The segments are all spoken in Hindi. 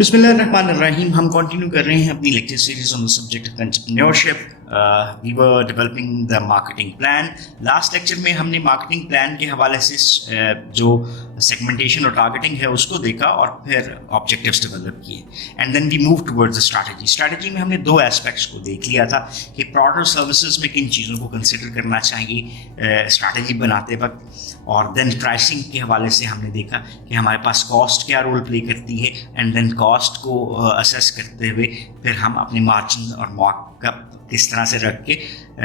बिस्मिल्लाहिर्रहमानिर्रहीम। हम कंटिन्यू कर रहे हैं अपनी lecture series on the subject of entrepreneurship. We were developing the marketing plan. Last lecture में हमने मार्केटिंग प्लान के हवाले से जो सेगमेंटेशन और टारगेटिंग है उसको देखा और फिर ऑब्जेक्टिव्स डेवलप किए and then we move towards the strategy. Strategy में हमने दो एस्पेक्ट्स को देख लिया था कि प्रोडक्ट और सर्विसेज में किन चीज़ों को कंसिडर करना चाहिए स्ट्रैटेजी बनाते वक्त, और देन प्राइसिंग के हवाले से हमने देखा कि हमारे पास कॉस्ट क्या रोल प्ले करती है एंड देन कॉस्ट को असेस करते हुए फिर हम अपने मार्जिन और मार्कअप किस तरह से रख के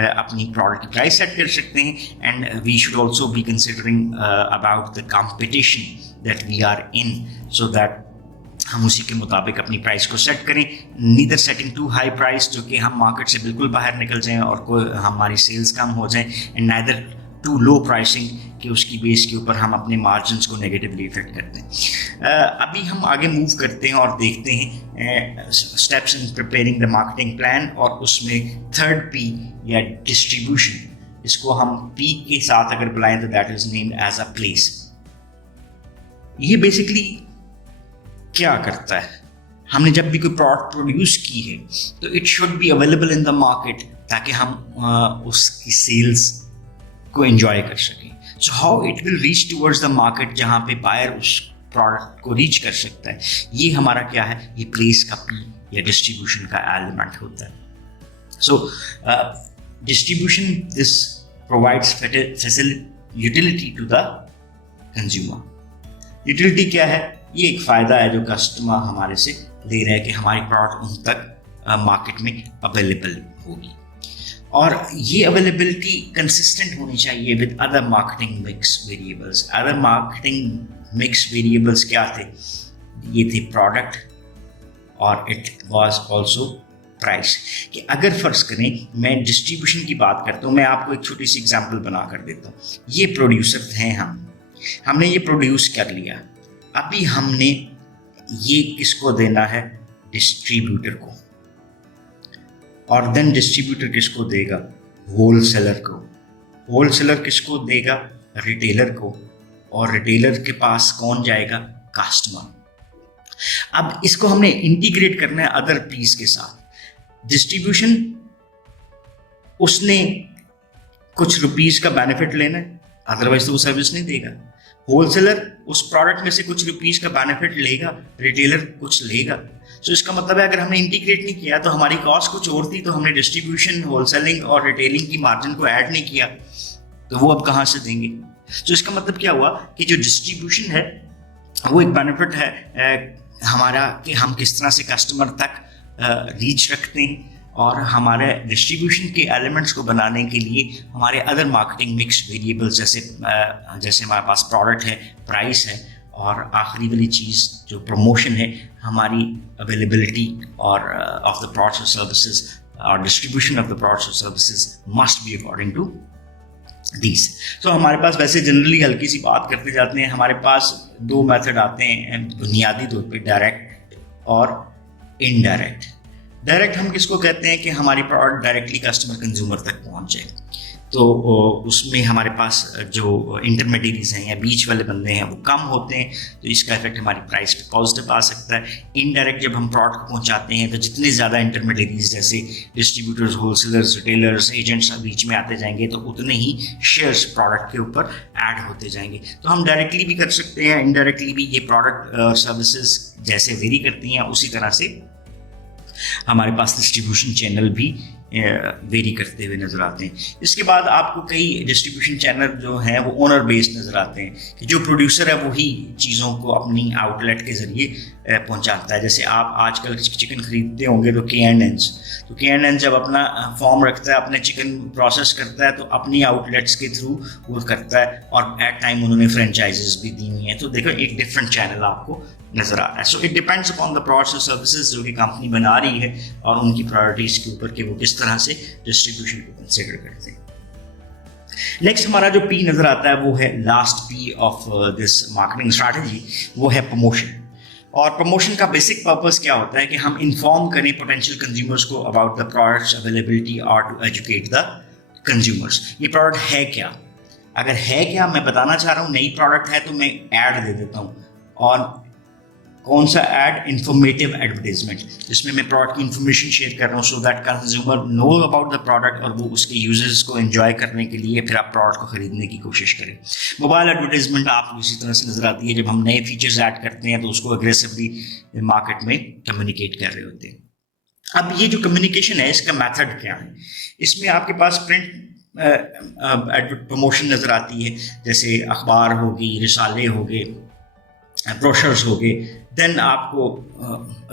अपनी प्रोडक्ट की प्राइस सेट कर सकते हैं। And we should also be considering about the competition that we are in, so that हम उसी के मुताबिक अपनी प्राइस को सेट करें। Neither setting too high price जो कि हम मार्केट से बिल्कुल बाहर निकल जाएं और कोई हमारी सेल्स कम हो जाए, and neither too low pricing कि उसकी बेस के ऊपर हम अपने मार्जिन्स को नेगेटिवली इफेक्ट करते हैं। अभी हम आगे मूव करते हैं और देखते हैं steps in preparing the marketing plan, और उसमें थर्ड पी या डिस्ट्रीब्यूशन, इसको हम पी के साथ अगर बुलाएं तो that is named as a place. ये बेसिकली क्या करता है? हमने जब भी कोई प्रोडक्ट प्रोड्यूस की है तो it should be available in the market ताकि हम उसकी सेल्स को एंजॉय कर सकें। So how it will reach towards the market, जहाँ पे बायर उस प्रोडक्ट को रीच कर सकता है, ये हमारा क्या है, ये प्लेस का पी या डिस्ट्रीब्यूशन का एलिमेंट होता है। So distribution this provides utility to the consumer. Utility क्या है? ये एक फ़ायदा है जो कस्टमर हमारे से ले रहा है कि हमारी प्रोडक्ट उन तक मार्केट में अवेलेबल होगी, और ये अवेलेबिलिटी कंसिस्टेंट होनी चाहिए with other marketing mix variables. Other marketing mix variables क्या थे? ये थे प्रोडक्ट और इट वाज आल्सो प्राइस। कि अगर फर्ज करें मैं डिस्ट्रीब्यूशन की बात करता हूँ, मैं आपको एक छोटी सी एग्जांपल बना कर देता हूँ। ये प्रोड्यूसर हैं, हमने ये प्रोड्यूस कर लिया, अभी हमने ये किसको देना है? डिस्ट्रीब्यूटर को, और देन डिस्ट्रीब्यूटर किसको देगा? होलसेलर को। होलसेलर किसको देगा? रिटेलर को, और रिटेलर के पास कौन जाएगा? कस्टमर। अब इसको हमने इंटीग्रेट करना है अदर पीस के साथ। डिस्ट्रीब्यूशन उसने कुछ रुपीस का बेनिफिट लेना है, अदरवाइज तो वो सर्विस नहीं देगा। होलसेलर उस प्रोडक्ट में से कुछ रुपीस का बेनिफिट लेगा, रिटेलर कुछ लेगा। सो इसका मतलब है अगर हमने इंटीग्रेट नहीं किया तो हमारी कॉस्ट कुछ और थी, तो हमने डिस्ट्रीब्यूशन, होलसेलिंग और रिटेलिंग की मार्जिन को ऐड नहीं किया, तो वो अब कहाँ से देंगे? सो इसका मतलब क्या हुआ कि जो डिस्ट्रीब्यूशन है वो एक बेनिफिट है हमारा कि हम किस तरह से कस्टमर तक रीच रखते हैं, और हमारे डिस्ट्रीब्यूशन के एलिमेंट्स को बनाने के लिए हमारे अदर मार्केटिंग मिक्स वेरिएबल्स जैसे हमारे पास प्रोडक्ट है, प्राइस है, और आखिरी वाली चीज़ जो प्रमोशन है, हमारी अवेलेबिलिटी और ऑफ द प्रोडक्ट्स और सर्विसेज और डिस्ट्रीब्यूशन ऑफ द प्रोडक्ट्स और services must be according to these. तो हमारे पास वैसे जनरली हल्की सी बात करते जाते हैं, हमारे पास दो मेथड आते हैं बुनियादी तौर पे, डायरेक्ट और इनडायरेक्ट। डायरेक्ट हम किसको कहते हैं कि हमारी प्रोडक्ट डायरेक्टली कस्टमर कंज्यूमर तक पहुंच जाए, तो उसमें हमारे पास जो इंटरमीडियरीज हैं या बीच वाले बंदे हैं वो कम होते हैं, तो इसका इफेक्ट हमारी प्राइस पे पॉजिटिव आ सकता है। इनडायरेक्ट जब हम प्रोडक्ट को पहुंचाते हैं तो जितने ज़्यादा इंटरमीडियरीज जैसे डिस्ट्रीब्यूटर्स, होलसेलर्स, रिटेलर्स, एजेंट्स बीच में आते जाएंगे तो उतने ही शेयर्स प्रोडक्ट के ऊपर ऐड होते जाएंगे। तो हम डायरेक्टली भी कर सकते हैं, इनडायरेक्टली भी। ये प्रोडक्ट सर्विसेज जैसे वेरी करती हैं उसी तरह से हमारे पास डिस्ट्रीब्यूशन चैनल भी वेरी करते हुए नज़र आते हैं। इसके बाद आपको कई डिस्ट्रीब्यूशन चैनल जो हैं वो ओनर बेस्ड नज़र आते हैं कि जो प्रोड्यूसर है वही चीज़ों को अपनी आउटलेट के ज़रिए पहुंचाता है। जैसे आप आजकल चिकन खरीदते होंगे तो K&N's, तो K&N जब अपना फॉर्म रखता है, अपने चिकन प्रोसेस करता है तो अपनी आउटलेट्स के थ्रू वो करता है, और एट टाइम उन्होंने फ्रेंचाइजेस भी दी हुई हैं। तो देखो एक डिफरेंट चैनल आपको नज़र आ रहा है। So it depends upon the products और सर्विसेज जो कि कंपनी बना रही है और उनकी प्रायोरिटीज़ के ऊपर कि वो किस तरह से डिस्ट्रीब्यूशन को कंसिडर करते हैं। नेक्स्ट हमारा जो पी नज़र आता है वो है last P of this marketing strategy, वो है प्रमोशन। और प्रमोशन का बेसिक पर्पस क्या होता है कि हम इन्फॉर्म करें पोटेंशियल कंज्यूमर्स को अबाउट द प्रोडक्ट्स अवेलेबिलिटी और टू एजुकेट द कंज्यूमर्स। ये प्रोडक्ट है क्या, अगर है क्या मैं बताना चाह रहा हूँ, नई प्रोडक्ट है तो मैं ऐड दे देता हूँ, और कौन सा ऐड, इंफॉर्मेटिव एडवर्टाइजमेंट, जिसमें मैं प्रोडक्ट की इन्फॉर्मेशन शेयर कर रहा हूँ so that consumer know about the product और वो उसके यूजर्स को एंजॉय करने के लिए फिर आप प्रोडक्ट को खरीदने की कोशिश करें। मोबाइल एडवर्टाइजमेंट आपको इसी तरह से नजर आती है, जब हम नए फीचर्स ऐड करते हैं तो उसको अग्रेसिवली मार्केट में कम्युनिकेट कर रहे होते हैं। अब ये जो कम्युनिकेशन है इसका मेथड क्या है, इसमें आपके पास प्रिंट प्रमोशन नज़र आती है, जैसे अखबार होगी, रिसाले हो गए, ब्रोशर्स हो गए। देन आपको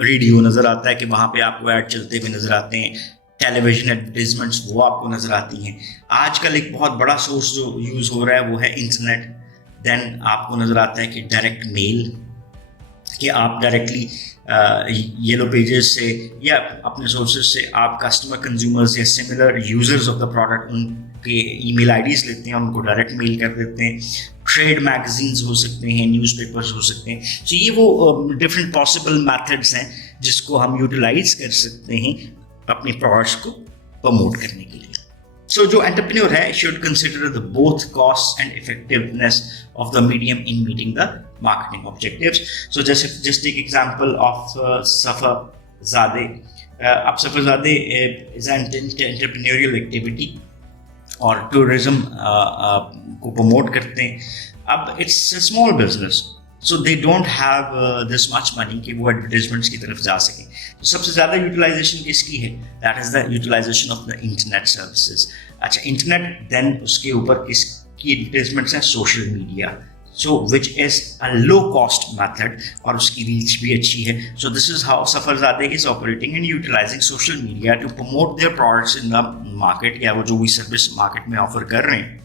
रेडियो नज़र आता है कि वहाँ पे आपको ऐड चलते हुए नज़र आते हैं। टेलीविज़न एडवर्टीजमेंट्स वो आपको नज़र आती हैं। आजकल एक बहुत बड़ा सोर्स जो यूज़ हो रहा है वो है इंटरनेट। देन आपको नज़र आता है कि डायरेक्ट मेल, कि आप डायरेक्टली येलो पेजेस से या अपने सोर्सेज से आप कस्टमर, कंज्यूमर्स या similar users of the product उनके ईमेल आईडीज लेते हैं, उनको डायरेक्ट मेल कर देते हैं। ट्रेड मैगजीन्स हो सकते हैं, न्यूज़पेपर्स हो सकते हैं। तो ये वो डिफरेंट पॉसिबल मेथड्स हैं जिसको हम यूटिलाइज कर सकते हैं अपने प्रोडक्ट्स को प्रमोट करने के लिए। So, जो एंटरप्रेन्योर है should consider the both cost and effectiveness of the medium in meeting the marketing objectives. So, just take example of Safar Zadeh. अब Safar Zadeh is an entrepreneurial activity और tourism को promote करते हैं। अब it's a small business. So they don't have this much money कि वो एडवर्टाइजमेंट्स की तरफ जा सकें। तो सबसे ज़्यादा यूटिलाइजेशन किसकी है? That is the utilisation of the internet services. अच्छा, इंटरनेट, देन उसके ऊपर किसकी एडवर्टाइजमेंट्स हैं? Social media, so which is a low cost method और उसकी रीच भी अच्छी है। सो दिस इज़ हाउ सफरजादे is operating and utilising social media to promote their products in the market, या वो जो भी सर्विस मार्केट में ऑफर कर रहे हैं,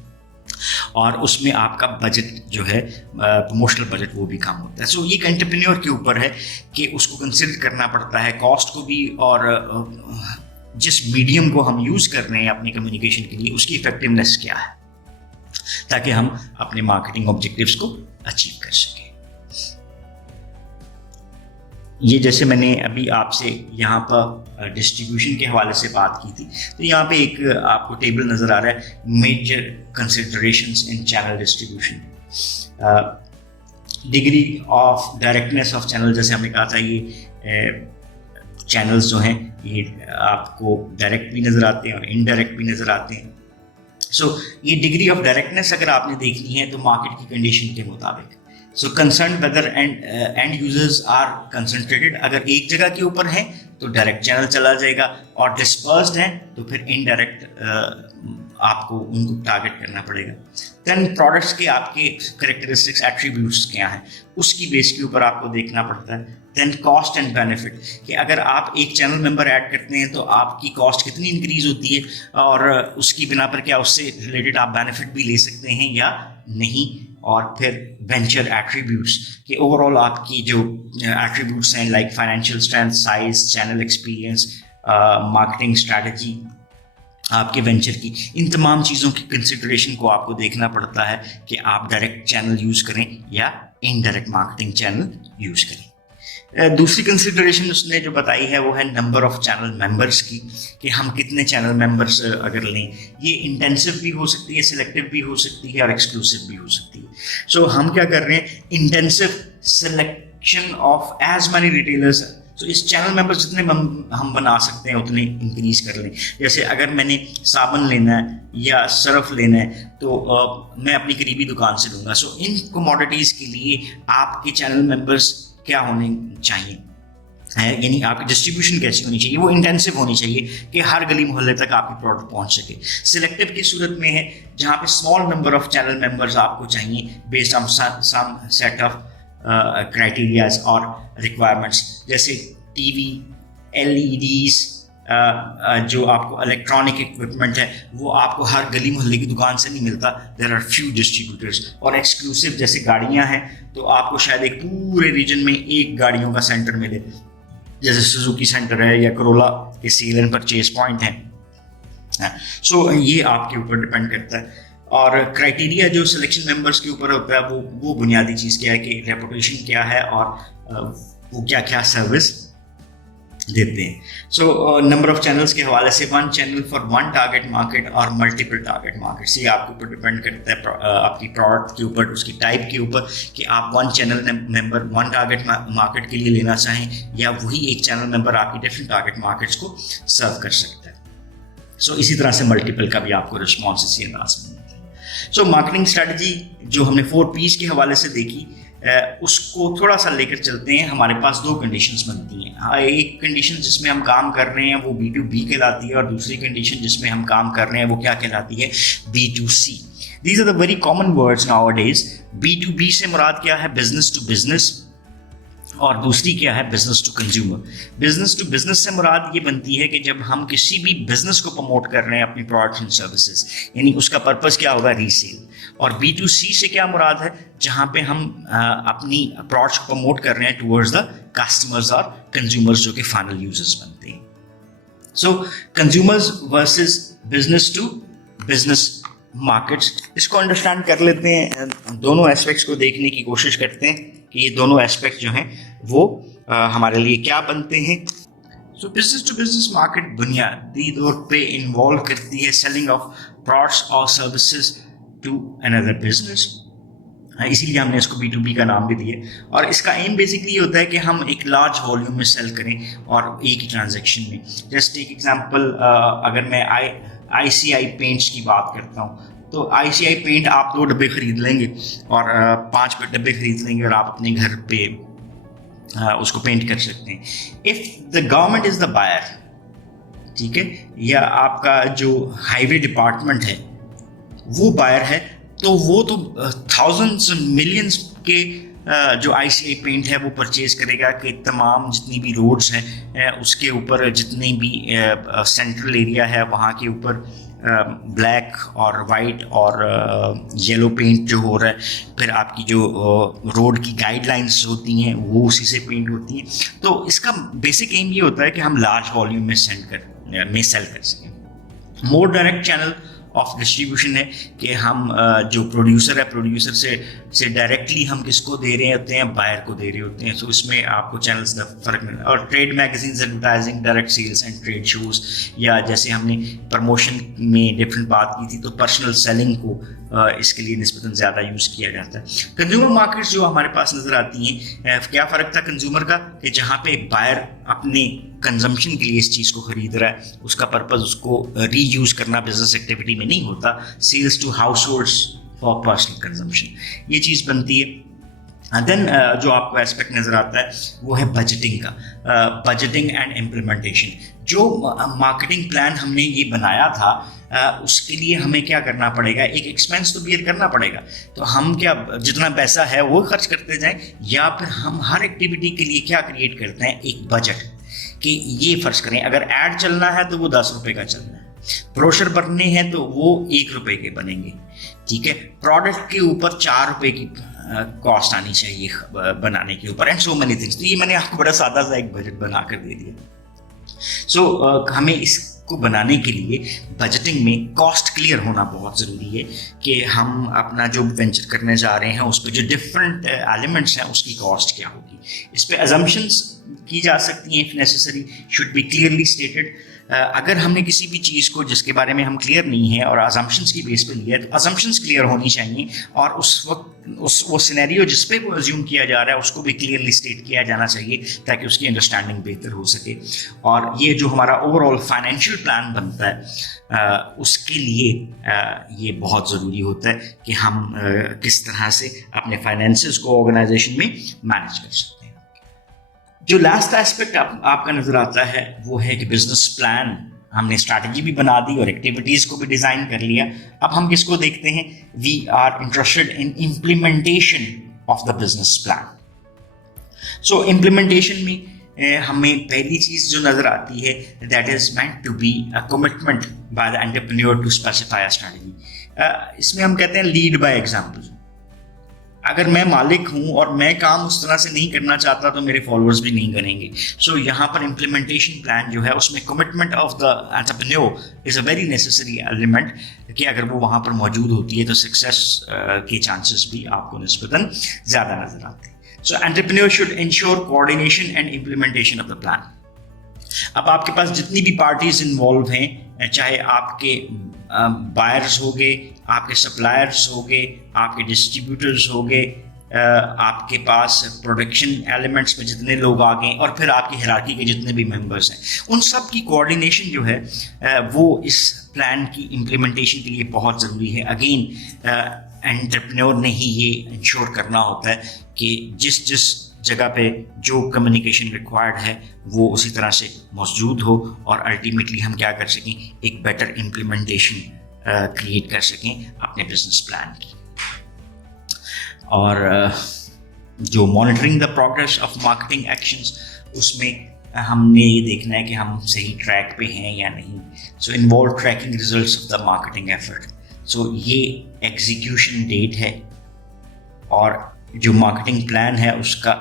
और उसमें आपका बजट जो है प्रमोशनल बजट वो भी कम होता है। सो ये एंटरप्रेन्योर के ऊपर है कि उसको कंसिडर करना पड़ता है कॉस्ट को भी, और जिस मीडियम को हम यूज़ कर रहे हैं अपनी कम्युनिकेशन के लिए उसकी इफेक्टिवनेस क्या है, ताकि हम अपने मार्केटिंग ऑब्जेक्टिव्स को अचीव कर सकें। ये जैसे मैंने अभी आपसे यहाँ पर डिस्ट्रीब्यूशन के हवाले से बात की थी, तो यहाँ पे एक आपको टेबल नज़र आ रहा है, major considerations in channel distribution, degree of directness of channel. जैसे हमने कहा था ये चैनल्स जो हैं ये आपको डायरेक्ट भी नज़र आते हैं और इनडायरेक्ट भी नज़र आते हैं। सो ये डिग्री ऑफ डायरेक्टनेस अगर आपने देखनी है तो मार्केट की कंडीशन के मुताबिक, so concern whether end users are concentrated, अगर एक जगह के ऊपर है तो डायरेक्ट चैनल चला जाएगा, और डिस्पर्स्ड है तो फिर इनडायरेक्ट आपको उनको टारगेट करना पड़ेगा। देन प्रोडक्ट्स के आपके करेक्टरिस्टिक्स, एट्रीब्यूट्स क्या हैं, उसकी बेस के ऊपर आपको देखना पड़ता है। देन कॉस्ट एंड बेनिफिट, कि अगर आप एक चैनल मेंबर ऐड करते हैं तो आपकी कॉस्ट कितनी इंक्रीज होती है, और उसकी बिना पर क्या उससे रिलेटेड आप बेनिफिट भी ले सकते हैं या नहीं। और फिर वेंचर एट्रीब्यूट्स, कि ओवरऑल आपकी जो एट्रीब्यूट्स हैं like financial strength, size, channel experience, marketing strategy, आपके वेंचर की, इन तमाम चीज़ों की कंसिडरेशन को आपको देखना पड़ता है कि आप डायरेक्ट चैनल यूज़ करें या इनडायरेक्ट मार्केटिंग चैनल यूज़ करें। दूसरी कंसिडरेशन उसने जो बताई है वो है नंबर ऑफ चैनल मेंबर्स की, कि हम कितने चैनल मेंबर्स अगर लें। ये इंटेंसिव भी हो सकती है, सिलेक्टिव भी हो सकती है और एक्सक्लूसिव भी हो सकती है। सो हम क्या कर रहे हैं, intensive selection of as many retailers. तो इस चैनल मेंबर्स जितने हम बना सकते हैं उतने इंक्रीज कर लें। जैसे अगर मैंने साबुन लेना है या सर्फ लेना है तो मैं अपनी करीबी दुकान से लूँगा। सो इन कमोडिटीज़ के लिए आपके चैनल मेंबर्स क्या होने चाहिए, यानी आपकी डिस्ट्रीब्यूशन कैसी होनी चाहिए, वो इंटेंसिव होनी चाहिए कि हर गली मोहल्ले तक आपकी प्रोडक्ट पहुंच सके। सिलेक्टिव की सूरत में है जहाँ पे small number of channel members आपको चाहिए based on some set of criterias और रिक्वायरमेंट्स, जैसे टीवी, एलईडीज, जो आपको इलेक्ट्रॉनिक इक्विपमेंट है वो आपको हर गली मोहल्ले की दुकान से नहीं मिलता, देयर आर फ्यू डिस्ट्रीब्यूटर्स। और एक्सक्लूसिव जैसे गाड़ियां हैं तो आपको शायद एक पूरे रीजन में एक गाड़ियों का सेंटर मिले, जैसे सुजुकी सेंटर है या करोला के सेल एंड परचेज पॉइंट हैं। सो ये आपके ऊपर डिपेंड करता है। और क्राइटेरिया जो सिलेक्शन मेंबर्स के ऊपर होता है वो बुनियादी चीज़ क्या है कि रेपुटेशन क्या है और वो क्या क्या सर्विस देते हैं। सो नंबर ऑफ चैनल्स के हवाले से 1 चैनल फॉर 1 टारगेट मार्केट और मल्टीपल टारगेट मार्केट, ये आपके ऊपर डिपेंड करता है आपकी प्रोडक्ट के ऊपर, उसकी टाइप के ऊपर, कि आप 1 चैनल मेंबर 1 टारगेट मार्केट के लिए लेना चाहें या वही एक चैनल मेंबर आपकी डिफरेंट टारगेट मार्केट्स को सर्व कर सकता है। सो इसी तरह से मल्टीपल का भी आपको रिस्पॉन्स इसी अंदाज में मिलता है। सो मार्केटिंग स्ट्रैटेजी जो हमने 4 P's के हवाले से देखी, उसको थोड़ा सा लेकर चलते हैं। हमारे पास 2 कंडीशंस बनती हैं। एक कंडीशन जिसमें हम काम कर रहे हैं वो B2B कहलाती है, और दूसरी कंडीशन जिसमें हम काम कर रहे हैं वो क्या कहलाती है, B2C। These are the very common words nowadays. B2B से मुराद क्या है, बिजनेस टू बिजनेस, और दूसरी क्या है, business to consumer. Business to business से मुराद ये बनती है कि जब हम किसी भी बिजनेस को प्रमोट कर रहे हैं अपनी प्रोडक्ट्स एंड सर्विसेज, यानी उसका पर्पस क्या होगा, रीसेल। और B2C से क्या मुराद है, जहां पे हम अपनी प्रोडक्ट्स को प्रमोट कर रहे हैं टुवर्ड्स द कस्टमर्स और कंज्यूमर्स, जो कि फाइनल यूजर्स बनते हैं। So consumers versus business to business markets, इसको अंडरस्टैंड कर लेते हैं। दोनों एस्पेक्ट्स को देखने की कोशिश करते हैं कि ये दोनों एस्पेक्ट जो हैं वो हमारे लिए क्या बनते हैं। So business to business market बुनियादी तौर पे इन्वॉल्व करती है सेलिंग ऑफ प्रोडक्ट्स और सर्विसेज टू अनदर बिजनेस, इसीलिए हमने इसको B2B का नाम भी दिया। और इसका एम बेसिकली ये होता है कि हम एक लार्ज वॉल्यूम में सेल करें और एक ही ट्रांजैक्शन में। जस्ट एक एग्जांपल, अगर मैं ICI पेंट्स की बात करता हूँ, तो ICI पेंट आप 2 डब्बे खरीद लेंगे और 5 डब्बे खरीद लेंगे और आप अपने घर पे उसको पेंट कर सकते हैं। If the government is the buyer, ठीक है, या आपका जो हाईवे डिपार्टमेंट है वो बायर है, तो वो तो थाउजेंड्स मिलियंस के जो ICI पेंट है वो परचेज करेगा कि तमाम जितनी भी रोड्स हैं उसके ऊपर, जितनी भी सेंट्रल एरिया है वहाँ के ऊपर ब्लैक और वाइट और येलो पेंट जो हो रहा है। फिर आपकी जो रोड की गाइडलाइंस होती हैं वो उसी से पेंट होती हैं। तो इसका बेसिक एम ये होता है कि हम लार्ज वॉल्यूम में सेल कर सकें। मोर डायरेक्ट चैनल ऑफ डिस्ट्रीब्यूशन है कि हम जो प्रोड्यूसर है, प्रोड्यूसर से डायरेक्टली हम किसको दे रहे होते हैं, बायर को दे रहे होते हैं। सो इसमें आपको चैनल्स का फ़र्क मिल रहा है। और trade magazines, advertising, direct sales and trade shows, या जैसे हमने प्रमोशन में डिफरेंट बात की थी, तो पर्सनल सेलिंग को इसके लिए निस्बतन ज़्यादा यूज़ किया जाता है। कंज्यूमर मार्केट्स जो हमारे पास नज़र आती हैं, क्या फ़र्क था कंज्यूमर का, कि जहाँ पे बायर अपने कंजम्पशन के लिए इस चीज़ को खरीद रहा है, उसका पर्पस उसको रीयूज़ करना बिजनेस एक्टिविटी में नहीं होता, sales to households for personal consumption, ये चीज़ बनती है। देन जो आपको एस्पेक्ट नज़र आता है वो है बजटिंग का, बजटिंग एंड इम्प्लीमेंटेशन। जो मार्केटिंग प्लान हमने ये बनाया था उसके लिए हमें क्या करना पड़ेगा, एक एक्सपेंस तो बियर करना पड़ेगा। तो हम क्या जितना पैसा है वो खर्च करते जाएं, या फिर हम हर एक्टिविटी के लिए क्या क्रिएट करते हैं, एक बजट, कि ये फर्ज करें अगर ऐड चलना है तो वो 10 रुपए का चलना है, ब्रोशर बनने हैं तो वो 1 रुपए के बनेंगे, ठीक है, प्रोडक्ट के ऊपर 4 रुपए की कॉस्ट आनी चाहिए बनाने के ऊपर, एंड सो मेनी थिंग्स। तो ये मैंने आपको बड़ा सादा सा एक बजट बनाकर दे दिया। सो हमें इसको बनाने के लिए बजटिंग में कॉस्ट क्लियर होना बहुत ज़रूरी है कि हम अपना जो वेंचर करने जा रहे हैं उस पर जो डिफरेंट एलिमेंट्स हैं उसकी कॉस्ट क्या होगी। इस पर अजम्पशंस की जा सकती हैं, if necessary should be clearly stated. अगर हमने किसी भी चीज़ को जिसके बारे में हम क्लियर नहीं है और अजम्पशंस की बेस पे लिया है, तो अजम्पशंस क्लियर होनी चाहिए, और उस वक्त वो सिनेरियो जिस पे वो अज्यूम किया जा रहा है उसको भी क्लियरली स्टेट किया जाना चाहिए ताकि उसकी अंडरस्टैंडिंग बेहतर हो सके। और ये जो हमारा ओवरऑल फाइनेंशियल प्लान बनता है उसके लिए ये बहुत ज़रूरी होता है कि हम किस तरह से अपने फाइनेंसेस को ऑर्गेनाइजेशन में मैनेज कर सकते हैं। जो लास्ट एस्पेक्ट आपका नजर आता है वो है कि बिजनेस प्लान, हमने स्ट्रैटेजी भी बना दी और एक्टिविटीज को भी डिजाइन कर लिया। अब हम किसको देखते हैं, we are interested in implementation of the business plan. So implementation में हमें पहली चीज जो नजर आती है that is meant to be a commitment by the entrepreneur to specify a strategy. इसमें हम कहते हैं लीड बाय एग्जांपल। अगर मैं मालिक हूं और मैं काम उस तरह से नहीं करना चाहता तो मेरे फॉलोअर्स भी नहीं करेंगे। सो यहाँ पर इम्प्लीमेंटेशन प्लान जो है उसमें commitment of the entrepreneur is a very necessary element, कि अगर वो वहाँ पर मौजूद होती है तो सक्सेस के चांसेस भी आपको निस्बतन ज़्यादा नजर आते हैं। So entrepreneur should ensure coordination and implementation of the plan. अब आपके पास जितनी भी पार्टीज इन्वॉल्व हैं, चाहे आपके बायर्स हो गए, आपके सप्लायर्स हो गए, आपके डिस्ट्रीब्यूटर्स हो गए, आपके पास प्रोडक्शन एलिमेंट्स में जितने लोग आ गए, और फिर आपकी हायरार्की के जितने भी मेंबर्स हैं, उन सब की कोऑर्डिनेशन जो है वो इस प्लान की इम्प्लीमेंटेशन के लिए बहुत ज़रूरी है। अगेन एंटरप्रेन्योर ने ही ये इंश्योर करना होता है कि जिस जिस जगह पे जो कम्युनिकेशन रिक्वायर्ड है वो उसी तरह से मौजूद हो, और अल्टीमेटली हम क्या कर सकें, एक बेटर इम्प्लीमेंटेशन क्रिएट कर सकें अपने बिजनेस प्लान की। और जो monitoring the progress of marketing actions, उसमें हमने ये देखना है कि हम सही ट्रैक पे हैं या नहीं। So involve tracking results of the marketing effort. So ये एग्जीक्यूशन डेट है, और जो मार्केटिंग प्लान है उसका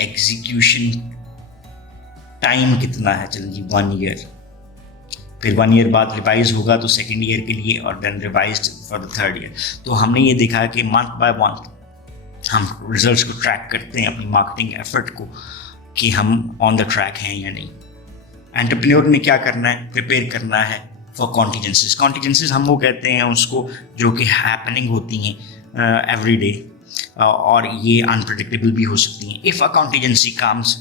एग्जीक्यूशन टाइम कितना है। चलिए जी 1 ईयर, फिर 1 ईयर बाद रिवाइज होगा तो सेकेंड ईयर के लिए, और then revised for the 3rd year. तो हमने ये देखा है कि मंथ बाय मंथ हम रिजल्ट्स को ट्रैक करते हैं अपनी मार्केटिंग एफर्ट को, कि हम ऑन द ट्रैक हैं या नहीं। एंटरप्रेन्योर ने क्या करना है, प्रिपेयर करना है फॉर कॉन्टीजेंसीज। कॉन्टीजेंसीज हम वो कहते हैं उसको जो कि हैपनिंग होती हैं एवरी डे, और ये अनप्रेडिक्टेबल भी हो सकती हैं। इफ़ अ कॉन्टीजेंसी कम्स,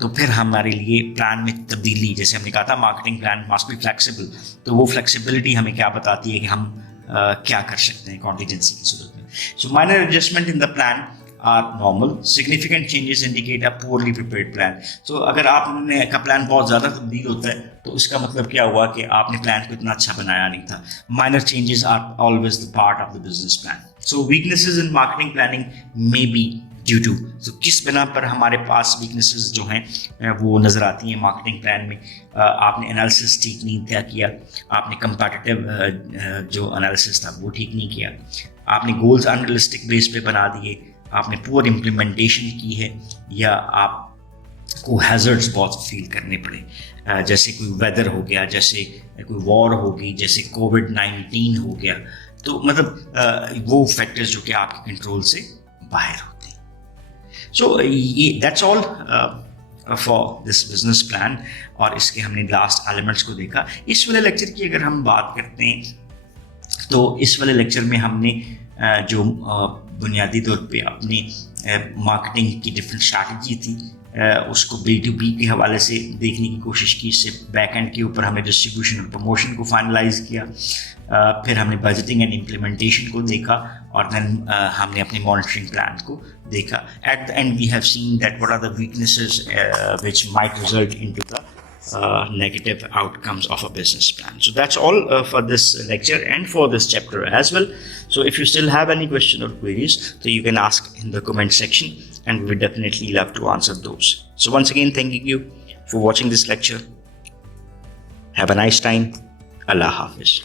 तो फिर हमारे लिए प्लान में तब्दीली, जैसे हमने कहा था marketing plan must be flexible, तो वो फ्लेक्सिबिलिटी हमें क्या बताती है कि हम क्या कर सकते हैं कॉन्टीजेंसी की सूरत में। So minor adjustment in the plan are normal, significant changes indicate a poorly prepared plan. So अगर आपने का प्लान बहुत ज़्यादा तब्दील होता है तो उसका मतलब क्या हुआ कि आपने प्लान को इतना अच्छा बनाया नहीं था। Minor changes are always the part of the business plan. So weaknesses in marketing planning may be due to, तो किस बिना पर हमारे पास वीकनेसेस जो हैं वो नज़र आती हैं मार्केटिंग प्लान में। आपने एनालिसिस ठीक नहीं तय किया, आपने कंपैटिटिव जो एनालिसिस था वो ठीक नहीं किया, आपने गोल्स अनरियलिस्टिक बेस पे बना दिए, आपने पुअर इम्प्लीमेंटेशन की है, या आपको हैजर्ड्स बहुत फील करने पड़े, जैसे कोई वेदर हो गया, जैसे कोई वॉर हो गई, जैसे कोविड-19 हो गया। तो मतलब वो फैक्टर्स जो कि आपके कंट्रोल से बाहर होते हैं। सो ये that's all for this business plan, और इसके हमने लास्ट एलिमेंट्स को देखा। इस वाले लेक्चर की अगर हम बात करते हैं तो इस वाले लेक्चर में हमने जो बुनियादी तौर पे अपनी मार्केटिंग की डिफरेंट स्ट्रैटेजी थी उसको B2B के हवाले से देखने की कोशिश की। इससे बैक एंड के ऊपर हमने डिस्ट्रीब्यूशन और प्रमोशन को फाइनलाइज किया, फिर हमने बजटिंग एंड इम्प्लीमेंटेशन को देखा, और देन हमने अपने मॉनिटरिंग प्लान को देखा। At the end we have seen that what are the weaknesses which might result into the negative outcomes of a business plan. So that's all for this lecture and for this chapter as well. So if you still have any question or queries, so you can ask in the comment section, and we would definitely love to answer those. So once again, thanking you for watching this lecture. Have a nice time. Allah Hafiz.